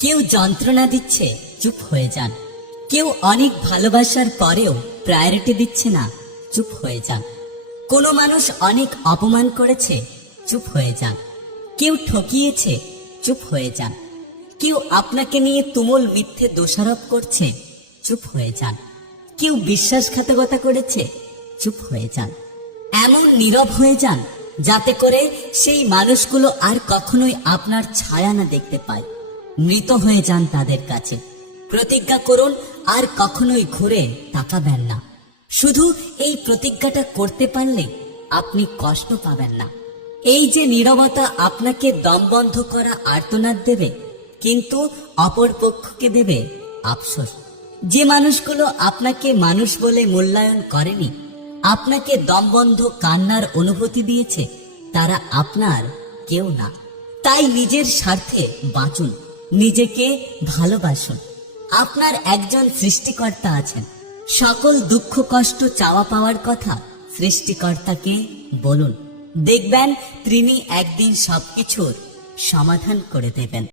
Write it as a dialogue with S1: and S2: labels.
S1: কেউ যন্ত্রণা দিচ্ছে, চুপ হয়ে যান। কেউ অনেক ভালোবাসার পরেও প্রায়োরিটি দিচ্ছে না, চুপ হয়ে যান। কোনো মানুষ অনেক অপমান করেছে, চুপ হয়ে যান। কেউ ঠকিয়েছে, চুপ হয়ে যান। কেউ আপনাকে নিয়ে তুমুল মিথ্যে দোষারোপ করছে, চুপ হয়ে যান। কেউ বিশ্বাসঘাতকতা করেছে, চুপ হয়ে যান। এমন নীরব হয়ে যান, যাতে করে সেই মানুষগুলো আর কখনোই আপনার ছায়া না দেখতে পায়। মৃত হয়ে যান তাদের কাছে। প্রতিজ্ঞা করুন, আর কখনোই ঘুরে তাকাবেন না। শুধু এই প্রতিজ্ঞাটা করতে পারলে আপনি কষ্ট পাবেন না। এই যে নীরবতা আপনাকে দমবন্ধ করা আর্তনাদ দেবে, কিন্তু অপর পক্ষকে দেবে আফসোস। যে মানুষগুলো আপনাকে মানুষ বলে মূল্যায়ন করেনি, আপনাকে দমবন্ধ কান্নার অনুভূতি দিয়েছে, তারা আপনার কেউ না। তাই নিজের স্বার্থে বাঁচুন। নিজেকে ভালোবাসুন। আপনার একজন সৃষ্টিকর্তা আছেন। সকল দুঃখ, কষ্ট, চাওয়া পাওয়ার কথা সৃষ্টিকর্তাকে বলুন। দেখবেন, তিনি একদিন সবকিছুর সমাধান করে দেবেন।